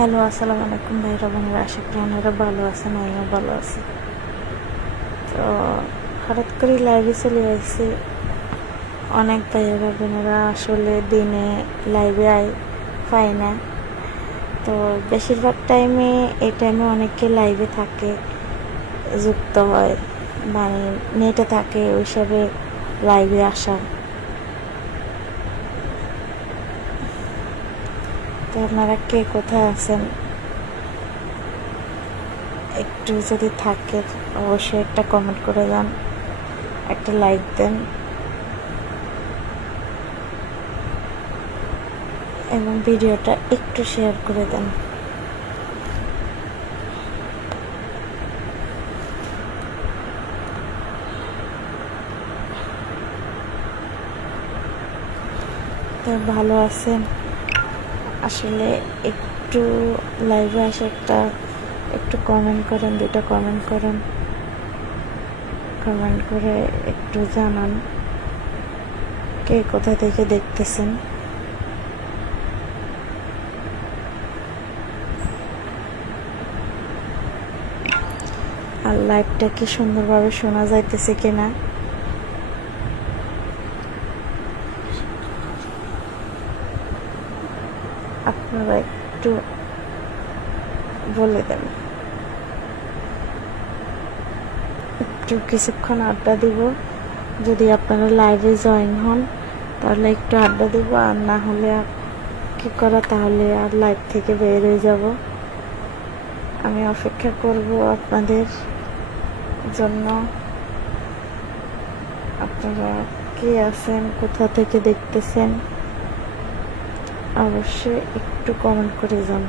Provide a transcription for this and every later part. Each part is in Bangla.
হ্যালো, আসসালামু আলাইকুম ভাইরা, বোনেরা, আশা করি আপনারা ভালো আছেন, আমিও ভালো আছি। তো হঠাৎ করে লাইভে চলে আসছি। অনেক ভাইয়েরা, বোনেরা আসলে দিনে লাইভে আই পাই না। তো বেশিরভাগ টাইমে এই টাইমে অনেকে লাইভে থাকে, যুক্ত হয় মানে নেটে থাকে, ওইসবে লাইভে আসা। আপনারা কে? কোথায় আছেন? একটু যদি থাকে অবশ্যই একটা কমেন্ট করে দেন একটা লাইক দেন। এবং ভিডিওটা একটু শেয়ার করে দেন। তো ভালো আছেন? আসলে একটু লাইভে আসে একটা, একটু কমেন্ট করেন দুটো কমেন্ট করেন। কমেন্ট করে একটু জানান কে কোথা থেকে দেখতেছেন। আর লাইভটা কি সুন্দরভাবে শোনা যাইতেছে কিনা আপনারা একটু বলে দেন। একটু কিছুক্ষণ আড্ডা দিব। যদি আপনারা লাইভে জয়েন হন, তাহলে একটু আড্ডা দিব। আর না হলে কি করা, তাহলে আর লাইভ থেকে বের হয়ে যাব। আমি অপেক্ষা করব আপনাদের জন্য। আপনারা কে আছেন, কোথা থেকে দেখতেছেন? অবশ্যই একটু কমেন্ট করে যান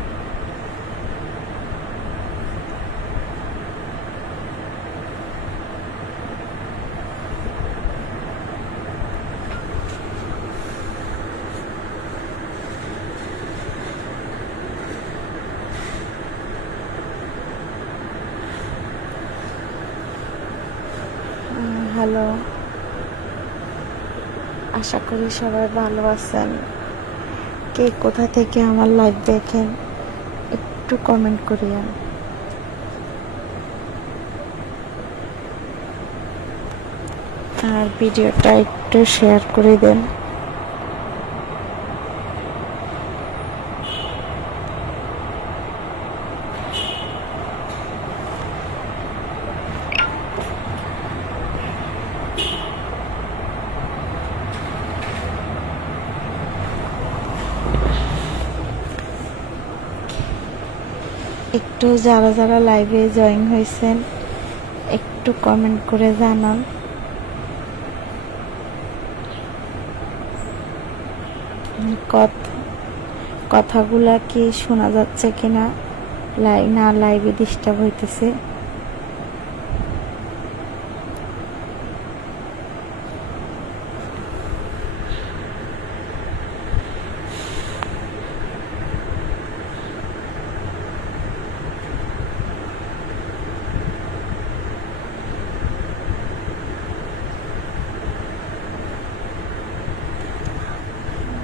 হ্যালো আশা করি সবাই ভালো আছেন। কে কোথা থেকে আমার লাইভ দেখেন, একটু কমেন্ট করিয়া আর ভিডিওটা একটু শেয়ার করে দেন। একটু যারা যারা লাইভে জয়েন হয়েছেন, একটু কমেন্ট করে জানান। কথা কথাগুলা কি শোনা যাচ্ছে কিনা? লাই না লাইভে ডিস্টার্ব হইতেছে।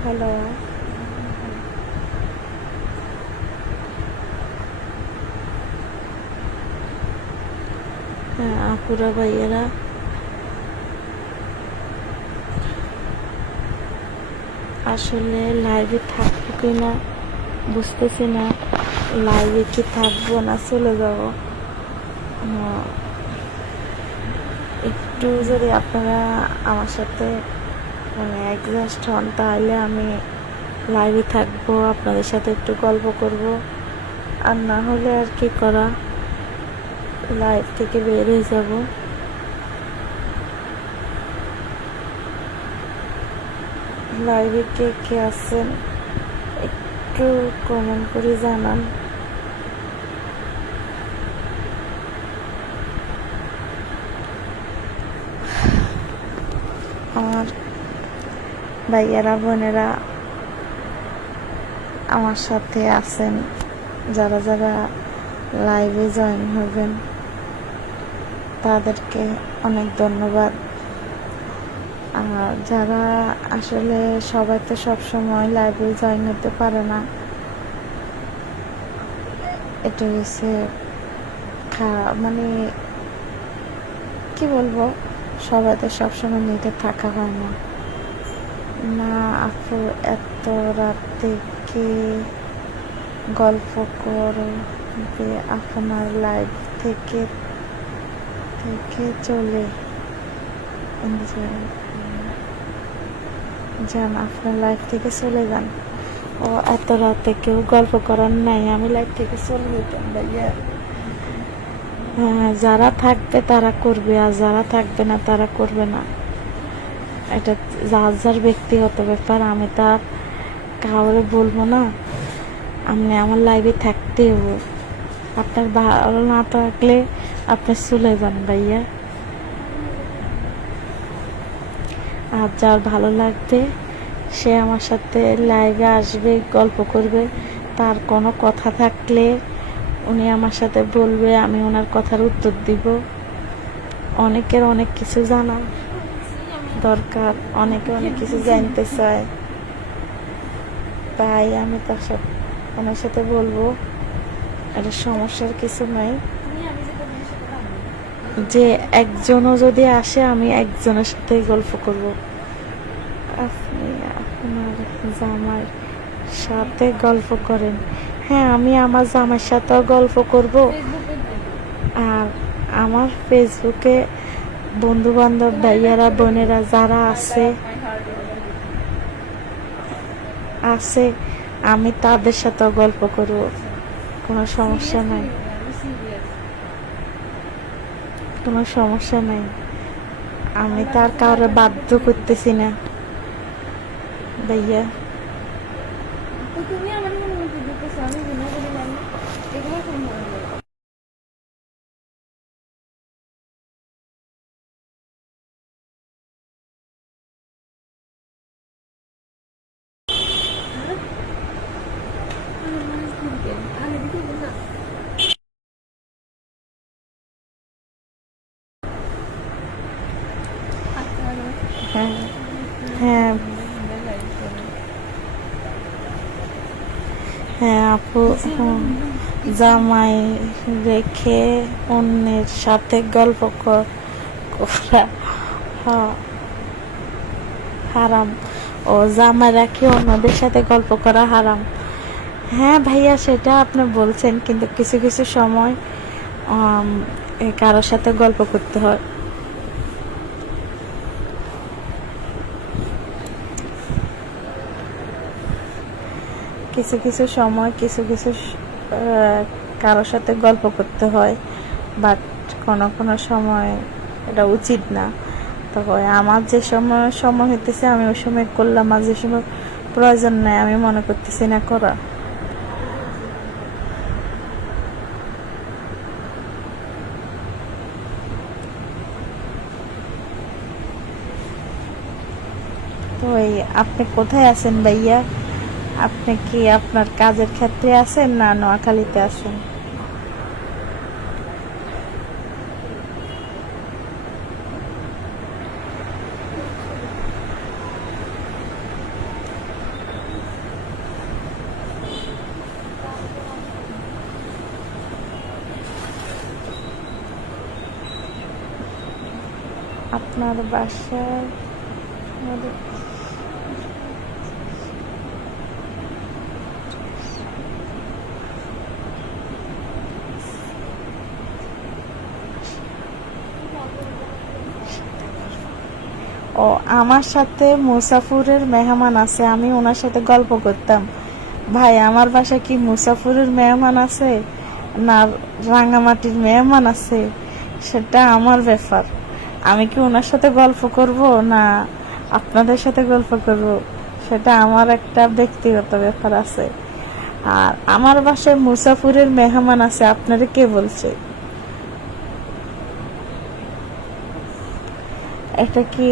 হ্যালো হ্যাঁ আপুরা ভাইয়েরা। আসলে লাইভে থাকব কি না, বুঝতেছি না। লাইভে কি থাকব না, চলে যাব। একটু যদি আপনারা আমার সাথে মানে অ্যাডজাস্ট হন, তাহলে আমি লাইভে থাকব, আপনাদের সাথে একটু গল্প করব। আর না হলে আর কি করা? লাইভ থেকে বের হয়ে যাব। লাইভে কে কে আছেন? একটু কমেন্ট করে জানান আমার ভাইয়ারা, বোনেরা আমার সাথে আছেন, যারা যারা লাইভে জয়েন হবেন, তাদেরকে অনেক ধন্যবাদ। আর যারা আসলে সবাই তো সব সময় লাইভে জয়েন হতে পারে না, এটা হচ্ছে মানে কি বলব, সবাই তো সবসময় নেটে থাকা হয় না। না, আপু, এত রাত থেকে গল্প করো যে আপনার লাইফ থেকে থেকে চলে? যান, আপনার লাইফ থেকে চলে যান। ও, এত রাতে কেউ গল্প করার নাই, আমি লাইফ থেকে চলে যেতাম ভাইয়া। হ্যাঁ যারা থাকবে তারা করবে, আর যারা থাকবে না তারা করবে না। এটা যার যার ব্যক্তিগত ব্যাপার, আমি তার কাউরে বলব না। আপনি আমার লাইফে থাকতে হবে। আপনার ভালো না থাকলে আপনি চলে যান ভাইয়া। আর যার ভালো লাগবে, সে আমার সাথে লাইভে আসবে, গল্প করবে। তার কোনো কথা থাকলে উনি আমার সাথে বলবে, আমি ওনার কথার উত্তর দিব। অনেকের অনেক কিছু জানা দরকার। অনেকে অনেক কিছু জানতে চায়। তাই আমি তার সাথে, ওনার সাথে বলব, এটা সমস্যার কিছু নাই। যে একজনও যদি আসে, আমি একজনের সাথে গল্প করব। আপনি আপনার জামাই সাথে গল্প করেন। হ্যাঁ আমি আমার জামার সাথেও গল্প করব। আর আমার ফেসবুকে বন্ধু বান্ধব ভাইয়ারা, বোনেরা যারা আছে আছে, আমি তাদের সাথেও গল্প করব। কোনো সমস্যা নাই। কোনো সমস্যা নাই। আমি তার কারও বাধ্য করতেছি না। ভাইয়া তো তুমি আমার মনে মতো দিতেছো আমি গুণা করি না এগুলো কোন ধরনের আমি দিতে না হ্যাঁ হ্যাঁ হ্যাঁ আপু হুম, জামাই রেখে অন্যের সাথে গল্প করা হারাম। ও জামাই রাখি অন্যদের সাথে গল্প করা হারাম। হ্যাঁ ভাইয়া, সেটা আপনি বলছেন, কিন্তু কিছু কিছু সময় কারোর সাথে গল্প করতে হয়। কিছু কিছু সময় কিছু কিছু কারোর সাথে গল্প করতে হয় বাট কোনো কোনো সময় এটা উচিত না। তবে আমার যে সময় সময় হইতেছে, আমি ওই সময় করলাম, আর যে সময় প্রয়োজন নাই, আমি মনে করতেছি না করা। তো আপনি কোথায় আছেন ভাইয়া? আপনি কি আপনার কাজের ক্ষেত্রে আছেন না নোয়াখালীতে আছেন? আপনার বাসায় ও আমার সাথে মুসাফুরের মেহমান আছে, আমি ওনার সাথে গল্প করতাম। ভাই, আমার বাসায় কি মুসাফুরের মেহমান আছে না রাঙামাটির মেহমান আছে? সেটা আমার ব্যাপার। আমি কি ওনার সাথে গল্প করব না আপনাদের সাথে গল্প করব? সেটা আমার একটা ব্যক্তিগত ব্যাপার আছে। আর আমার বাসায় মুসাফুরের মেহমান আছে, আপনারা কে বলছে? এটা কি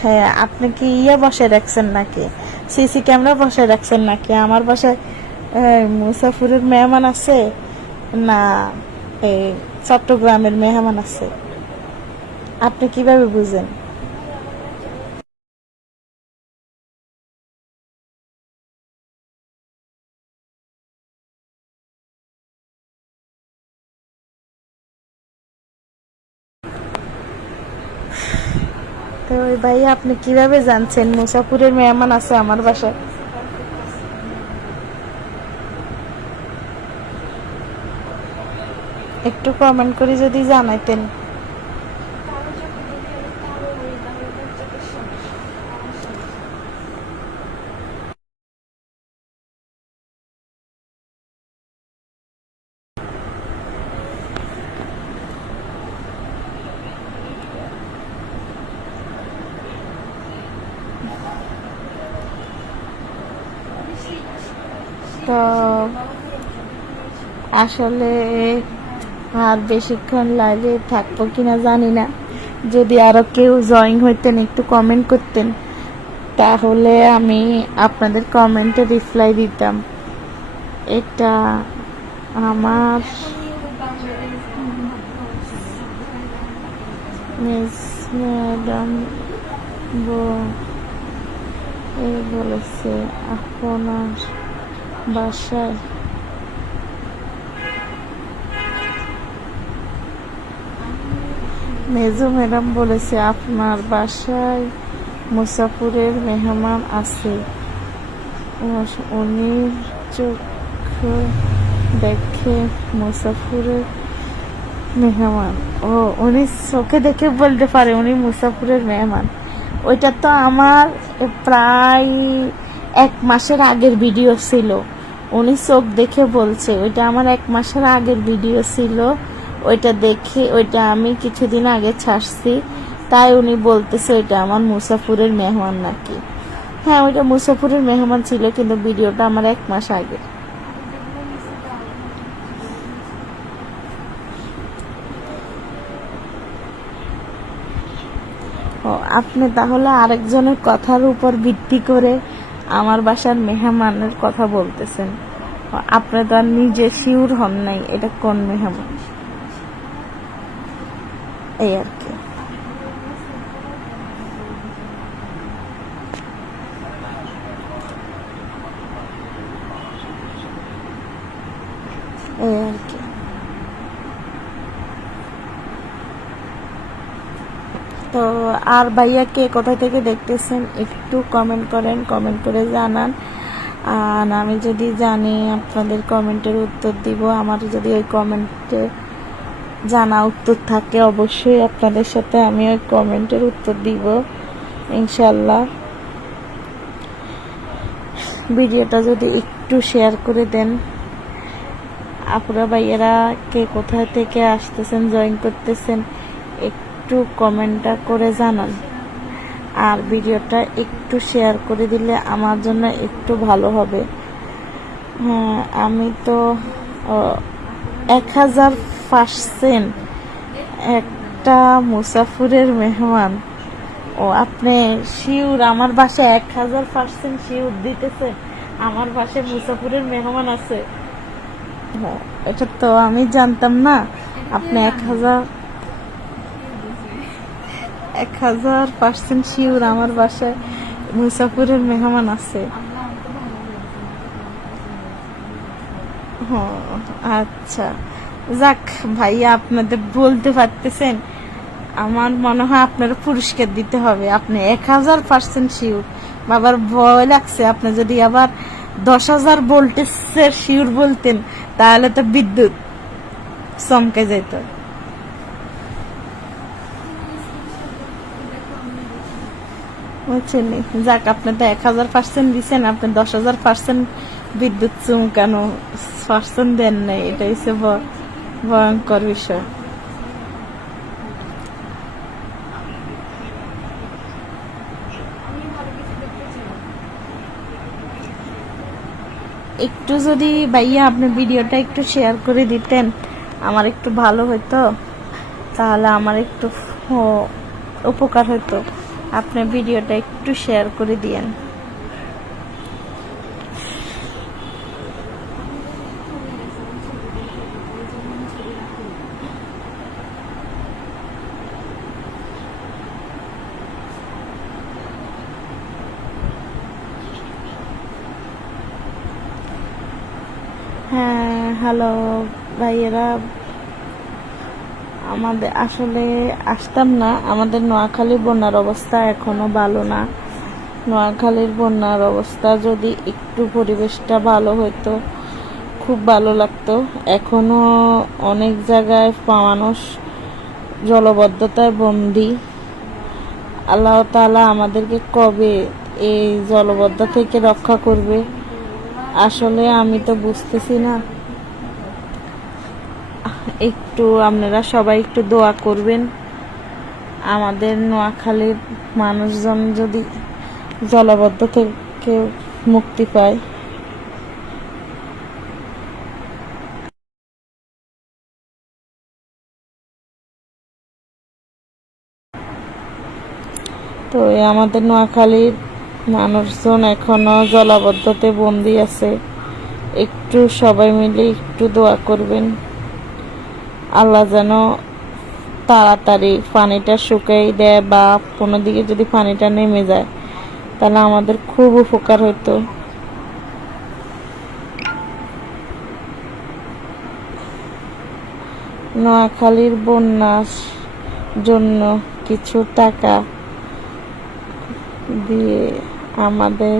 হ্যাঁ আপনি কি ইয়ে বসে রাখছেন নাকি? সিসি ক্যামেরা বসে রাখছেন নাকি? আমার বাসায় মুসাফুরের মেহমান আছে? না, এই, চট্টগ্রামের মেহমান আছে। আপনি কীভাবে বুঝেন? ভাই আপনি কীভাবে জানছেন? মুসাফুরের মেহমান আছে আমার বাসায়। একটু কমেন্ট করে যদি জানাইতেন কারও চোখে যদি আমি কালো হই তাহলে তার চোখের সমস্যা আমার সমস্যা তো আসলে, আর বেশিক্ষণ লাইভে থাকব কিনা জানি না। যদি আরও কেউ জয়েন হইতেন, একটু কমেন্ট করতেন, তাহলে আমি আপনাদের কমেন্টে রিপ্লাই দিতাম। এটা আমার মিস ম্যাডাম বলেছে, আপনার বাসায় মেজো ম্যাডাম বলেছে, আপনার বাসায় মুসাফুরের মেহমান আছে। উনি চোখ দেখে মুসাফুরের মেহমান। ও, উনি চোখে দেখে বলতে পারে উনি মুসাফুরের মেহমান। ওইটা তো আমার প্রায় এক মাসের আগের ভিডিও ছিল। উনি চোখ দেখে বলছে, ওইটা আমার এক মাসের আগের ভিডিও ছিল। ওইটা দেখে, ওইটা আমি কিছুদিন আগে ছাড়ছি। তাই উনি বলতেছে ওইটা আমার মুসাফুরের মেহমান নাকি। হ্যাঁ ওইটা মুসাফুরের মেহমান ছিল, কিন্তু ভিডিওটা আমার এক মাস আগে। ও, আপনি তাহলে আরেকজনের কথার উপর ভিত্তি করে আমার বাসার মেহমানের কথা বলতেছেন। আপনি তো আর নিজে শিউর হন নাই এটা কোন মেহমান। এই আর কি। এই আর কি। তো আর ভাইয়াকে কোথা থেকে দেখতেছেন, একটু কমেন্ট করেন কমেন্ট করে জানান। আর আমি যদি জানি আপনাদের কমেন্টের উত্তর দিব, আমার যদি ওই কমেন্টে জানা উত্তর থাকে, অবশ্যই আপনাদের সাথে আমি ওই কমেন্টের উত্তর দিব ইনশাল্লাহ ভিডিওটা যদি একটু শেয়ার করে দেন, আপুরা ভাইয়েরা কে কোথা থেকে আসতেছেন, জয়েন করতেছেন, একটু কমেন্টটা করে জানান। আর ভিডিওটা একটু শেয়ার করে দিলে আমার জন্য একটু ভালো হবে। হ্যাঁ আমি তো এক হাজার পার্সেন্ট একটা মুসাফুরের মেহমান। ও, আপনি শিউর, আমার বাসায় এক হাজার পার্সেন্ট শিউর দিতেছে। আমার বাসায় মুসাফুরের মেহমান আছে। এটা তো আমি জানতাম না। আপনি এক হাজার এক হাজার পার্সেন্ট শিউর আমার বাসায় মুসাফুরের মেহমান আছে। আচ্ছা। যাক ভাইয়া, আপনাদের বলতে পারতেছেন। আমার মনে হয় আপনার পুরস্কার দিতে হবে। আপনি এক হাজার পার্সেন্ট শিওর বাবার ভয় লাগছে। আপনি যদি আবার দশ হাজার ভোল্টেজের শিওর বলতেন, তাহলে তো বিদ্যুৎ চমকে যেত। বুঝছেন? যাক, আপনি তো এক হাজার পার্সেন্ট দিচ্ছেন আপনি দশ হাজার পার্সেন্ট বিদ্যুৎ চুমকানো পার্সেন্ট দেন নাই। এটা হচ্ছে ভ- ভয়ঙ্কর বিষয়। একটু যদি ভাইয়া আপনি ভিডিওটা একটু শেয়ার করে দিতেন, আমার একটু ভালো হতো তাহলে আমার একটু উপকার হতো আপনি ভিডিওটা একটু শেয়ার করে দিয়েন। হ্যালো ভাইয়েরা, আমাদের আসলে আসতাম না। আমাদের নোয়াখালীর বন্যার অবস্থা এখনও ভালো না। নোয়াখালীর বন্যার অবস্থা যদি একটু পরিবেশটা ভালো হতো খুব ভালো লাগতো। এখনও অনেক জায়গায় মানুষ জলবদ্ধতায় বন্দি। আল্লাহ তাআলা আমাদেরকে কবে এই জলবদ্ধ থেকে রক্ষা করবে? আসলে আমি তো বুঝতেছি না। একটু আপনারা সবাই একটু দোয়া করবেন। আমাদের নোয়াখালীর মানুষজন যদি জলাবদ্ধ থেকে মুক্তি পায়। তো আমাদের নোয়াখালীর মানুষজন এখনও জলাবদ্ধতে বন্দি আছে। একটু সবাই মিলে একটু দোয়া করবেন। আল্লাহ যেন তাড়াতাড়ি পানিটা শুকাই দেয় বা কোনো দিকে যদি পানিটা নেমে যায়, তাহলে আমাদের খুব উপকার হতো নোয়াখালীর বন্যার জন্য কিছু টাকা দিয়ে আমাদের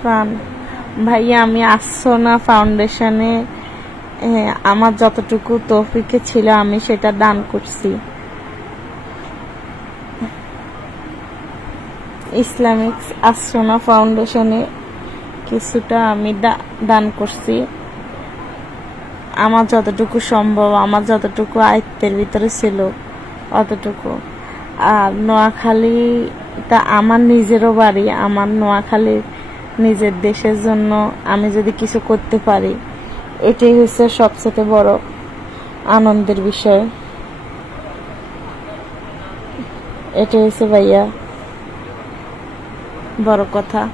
প্রাণ ভাইয়া, আমি আসছোনা ফাউন্ডেশনে আমার যতটুকু তৌফিকে ছিল, আমি সেটা দান করছি। ইসলামিক আশ্রনা ফাউন্ডেশনে কিছুটা আমি দান করছি। আমার যতটুকু সম্ভব, আমার যতটুকু আয়ত্তের ভিতরে ছিল, অতটুকু। আর নোয়াখালীটা আমার নিজেরও বাড়ি, আমার নোয়াখালীর নিজের দেশের জন্য আমি যদি কিছু করতে পারি, এটাই হচ্ছে সবচেয়ে বড় আনন্দের বিষয়। এটাই হচ্ছে ভাইয়া বড় কথা।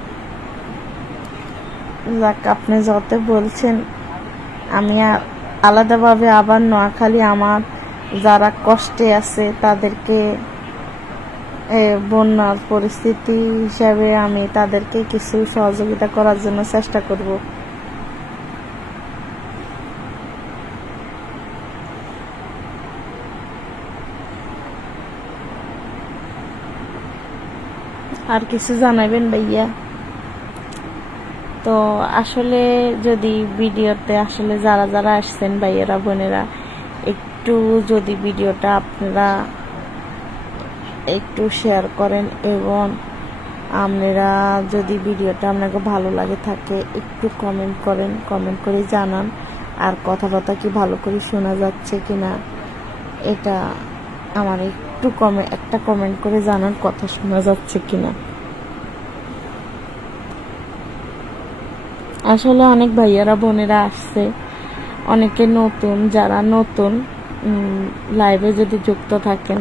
যাক, আপনি যত বলছেন, আমি আলাদাভাবে আবার নোয়াখালী আমার যারা কষ্টে আছে তাদেরকে বন্যার পরিস্থিতি হিসাবে আমি তাদেরকে কিছু সহযোগিতা করার জন্য চেষ্টা করব। আর কিছু জানাবেন ভাইয়া? তো আসলে যদি ভিডিওতে আসলে যারা যারা আসছেন ভাইয়েরা, বোনেরা, একটু যদি ভিডিওটা আপনারা একটু শেয়ার করেন এবং আপনারা যদি ভিডিওটা আপনাকে ভালো লাগে থাকে, একটু কমেন্ট করেন কমেন্ট করে জানান। আর কথাবার্তা কি ভালো করে শোনা যাচ্ছে কিনা, এটা আমার একটু কমে, একটা কমেন্ট করে জানান কথা শোনা যাচ্ছে কিনা। আসলে অনেক ভাইয়ারা, বোনেরা আসছে। অনেকে নতুন, যারা নতুন লাইভে যদি যুক্ত থাকেন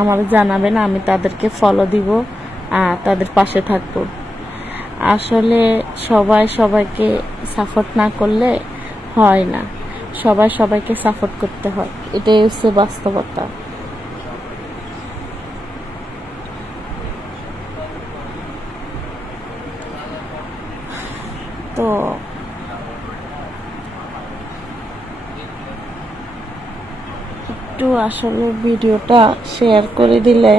আমার জানাবেন আমি তাদেরকে ফলো দিব, আর তাদের পাশে থাকব। আসলে সবাই সবাইকে সাপোর্ট না করলে হয় না। সবাই সবাইকে সাপোর্ট করতে হয়। এটাই হচ্ছে বাস্তবতা। তো একটু আসলে ভিডিওটা শেয়ার করে দিলে।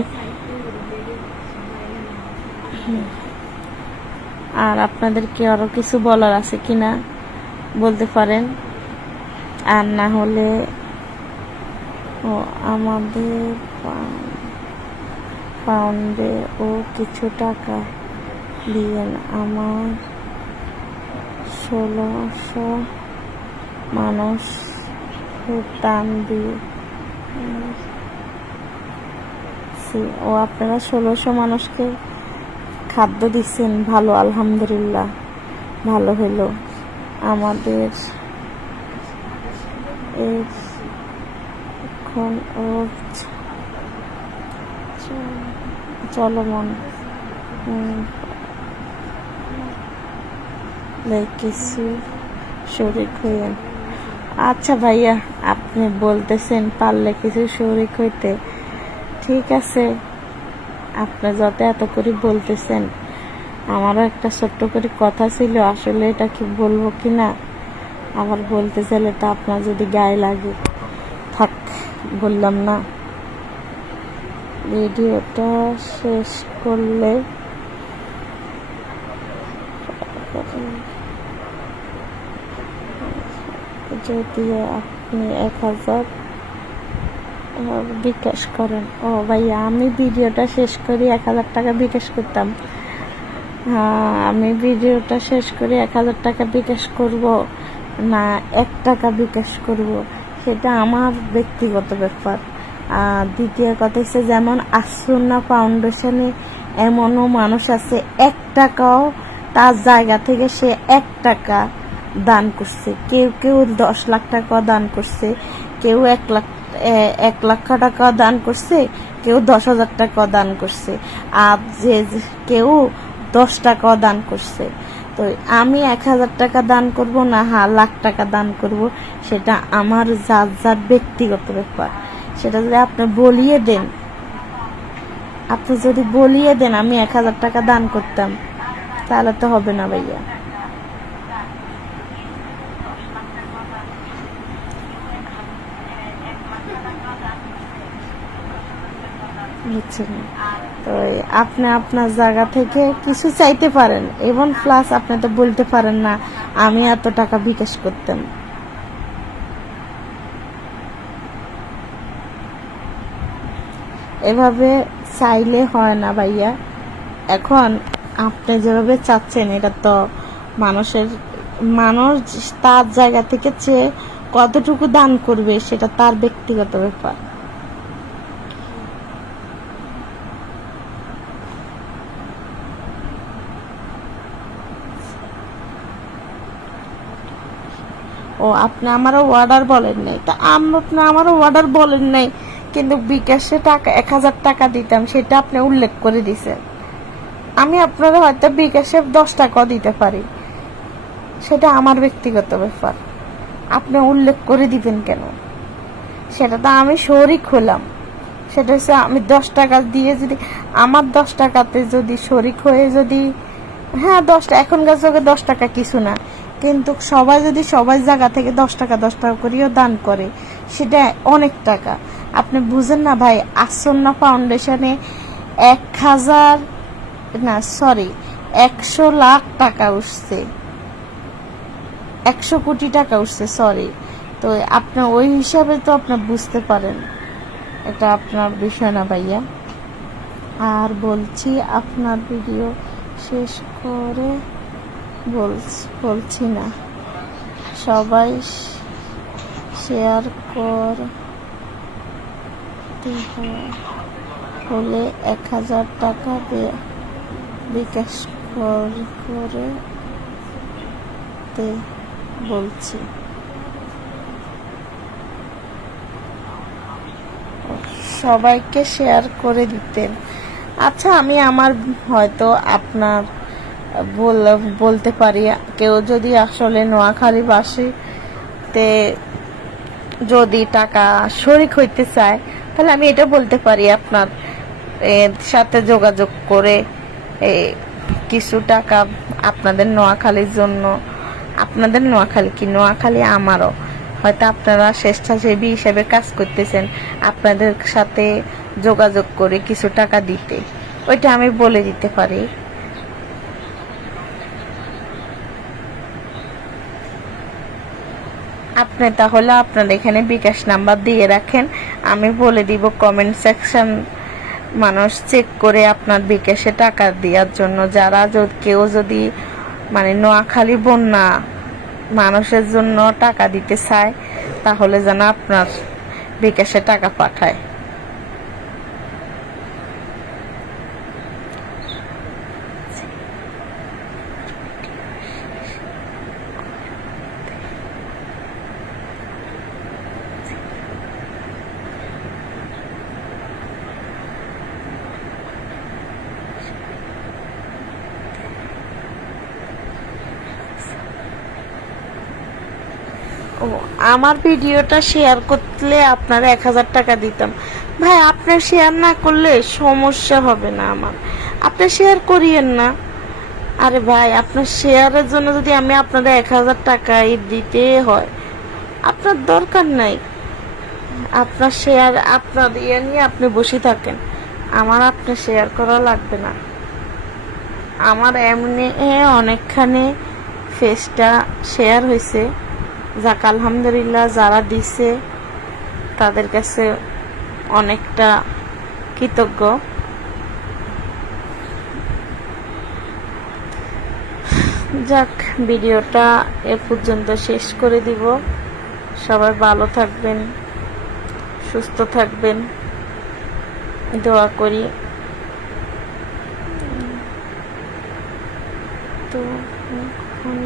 আর আপনাদেরকে আরও কিছু বলার আছে কিনা বলতে পারেন আর না হলে ও আমাদের পাউন্ডে ও কিছু টাকা দিয়েন আমার ষোলোশো মানুষ দান দিয়ে ও আপনারা ষোলোশো মানুষকে খাদ্য দিচ্ছেন। ভালো, আলহামদুলিল্লাহ। ভালো হলো। আমাদের এখন ও চলমান। কিছু শরিক হইয়েন আচ্ছা ভাইয়া আপনি বলতেছেন পারলে কিছু শরিক হইতে। ঠিক আছে, আপনি যত এত করে বলতেছেন, আমারও একটা ছোট্ট করে কথা ছিল, আসলে এটা কি বলব কি না? আবার বলতে চাইলে তো আপনার যদি গায়ে লাগে। থাক, বললাম না। ভিডিওটা শেষ করলে যদি আপনি এক হাজার বিকাশ করেন। ও ভাইয়া, আমি ভিডিওটা শেষ করি, এক হাজার টাকা বিকাশ করতাম। আমি ভিডিওটা শেষ করে এক হাজার টাকা বিকাশ করব না এক টাকা বিকাশ করব, সেটা আমার ব্যক্তিগত ব্যাপার। আর দ্বিতীয় কথা হচ্ছে যেমন আসুন্না ফাউন্ডেশনে এমনও মানুষ আছে, এক টাকাও তার জায়গা থেকে সে এক টাকা দান করছে। কেউ কেউ দশ লাখ টাকা দান করছে, কেউ এক লাখ এক লক্ষ টাকা দান করছে, কেউ দশ হাজার টাকা দান করছে। আর যে কেউ দশ টাকাও দান করছে। তো আমি এক হাজার টাকা দান করব না হা, লাখ টাকা দান করব, সেটা আমার যার যার ব্যক্তিগত ব্যাপার। সেটা যদি আপনি বলিয়ে দেন, আপনি যদি বলিয়ে দেন আমি এক হাজার টাকা দান করতাম, তাহলে তো হবে না ভাইয়া। বুঝছেন? তো আপনি আপনার জায়গা থেকে কিছু চাইতে পারেন এবং প্লাস আপনি তো বলতে পারেন না, আমি এত টাকা বিকাশ করতাম। এভাবে চাইলে হয় না ভাইয়া। এখন আপনি যেভাবে চাচ্ছেন, এটা তো মানুষের, মানুষ তার জায়গা থেকে চেয়ে কতটুকু দান করবে, সেটা তার ব্যক্তিগত ব্যাপার। আপনি আমারও অর্ডার বলেন নাই। তা আপনি আমারও অর্ডার বলেন নাই, কিন্তু বিকাশে টাকা এক হাজার টাকা দিতাম, সেটা আপনি উল্লেখ করে দিছেন। আমি আপনারা হয়তো বিকাশে দশ টাকাও দিতে পারি। সেটা আমার ব্যক্তিগত ব্যাপার। আপনি উল্লেখ করে দিবেন কেন? সেটা তো আমি শরিক হলাম। সেটা হচ্ছে আমি দশ টাকা দিয়ে যদি আমার দশ টাকাতে যদি শরিক হয়ে যদি হ্যাঁ দশটা এখনকার যুগে দশ টাকা কিছু না। কিন্তু সবাই যদি সবাই জায়গা থেকে দশ টাকা দশ টাকা করেও দান করে, সেটা অনেক টাকা। আপনি বুঝেন না ভাই, আসন্ন ফাউন্ডেশনে এক হাজার, না সরি একশো লাখ টাকা উঠছে। একশো কোটি টাকা উঠছে সরি তো আপনার ওই হিসাবে তো আপনি বুঝতে পারেন। এটা আপনার বিষয় না ভাইয়া। আর বলছি, আপনার ভিডিও শেষ করে বলছি না। সবাই শেয়ার হয় হলে এক হাজার টাকা বিকাশ কর- করে বলছি। সবাইকে শেয়ার করে দিতেন। আচ্ছা আমি আমার হয়তো আপনার বলতে পারি, কেউ যদি আসলে নোয়াখালী বাসী তে যদি টাকা শরিক হইতে চায়, তাহলে আমি এটা বলতে পারি আপনার সাথে যোগাযোগ করে কিছু টাকা আপনাদের নোয়াখালীর জন্য, আপনাদের নোয়াখালী কি, নোয়াখালী আমারও, হয়তো আপনারা স্বেচ্ছাসেবী হিসেবে কাজ করতেছেন, আপনাদের সাথে যোগাযোগ করে কিছু টাকা দিতে, ওইটা আমি বলে দিতে পারি। আপনি তাহলে আপনার এখানে বিকাশ নাম্বার দিয়ে রাখেন। আমি বলে দিব কমেন্ট সেকশন মানুষ চেক করে আপনার বিকাশে টাকা দেওয়ার জন্য। যারা কেউ যদি মানে নোয়াখালী বন্যা মানুষের জন্য টাকা দিতে চায়, তাহলে যেন আপনার বিকাশে টাকা পাঠায় ও আমার ভিডিওটা শেয়ার করলে আপনার এক হাজার টাকা দিতাম। ভাই, আপনার শেয়ার না করলে সমস্যা হবে না আমার। আপনি শেয়ার করিয়েন না। আরে ভাই, আপনার শেয়ারের জন্য যদি আমি আপনাদের এক হাজার টাকাই দিতে হয়, আপনার দরকার নাই। আপনার শেয়ার আপনার ইয়ে নিয়ে আপনি বসে থাকেন। আমার আপনি শেয়ার করা লাগবে না। আমার এমনি অনেকখানি ফেসটা শেয়ার হয়েছে যাক, আলহামদুলিল্লাহ যারা দিছে, তাদের কাছে অনেকটা কৃতজ্ঞ। যাক, ভিডিওটা এ পর্যন্ত শেষ করে দিব। সবাই ভালো থাকবেন, সুস্থ থাকবেন। দোয়া করি। তো এখন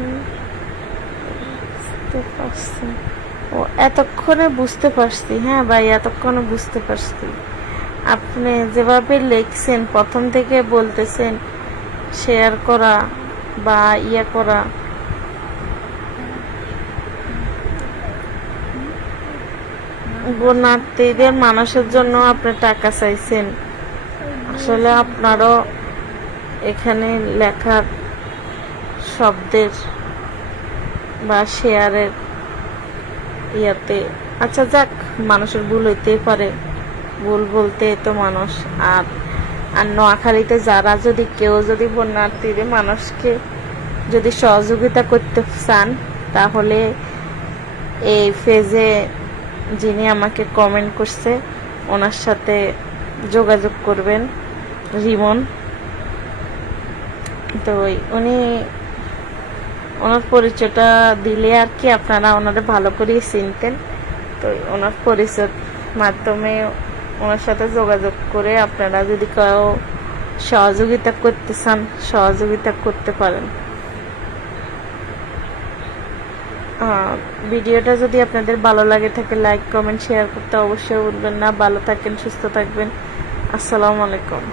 বুঝতে পারছি। ও, এতক্ষণে বুঝতে পারছি। হ্যাঁ ভাই, এতক্ষণে বুঝতে পারছি। আপনি যেভাবে লিখছেন, প্রথম থেকে বলতেছেন শেয়ার করা বা ইয়ে করা। বন্যার্থীদের মানুষের জন্য আপনি টাকা চাইছেন। আসলে আপনারও এখানে লেখার শব্দের বা শেয়ারের ইয়াতে। আচ্ছা যাক, মানুষের ভুল হইতেই পারে। ভুল বলতে তো মানুষ। আর আর নোয়াখালীতে যারা যদি কেউ যদি বন্যার্থীদের মানুষকে যদি সহযোগিতা করতে চান, তাহলে এই ফেজে যিনি আমাকে কমেন্ট করছে, ওনার সাথে যোগাযোগ করবেন, রিমন। তো উনি ওনার পরিচয়টা দিলে আর কি আপনারা ওনারে ভালো করেই চিনতেন। তো ওনার পরিচয়ের মাধ্যমে ওনার সাথে যোগাযোগ করে আপনারা যদি কেউ সহযোগিতা করতে চান, সহযোগিতা করতে পারেন। ভিডিওটা যদি আপনাদের ভালো লাগে থাকে লাইক কমেন্ট শেয়ার করতে অবশ্যই ভুলবেন না। ভালো থাকেন, সুস্থ থাকবেন। আসসালামু আলাইকুম।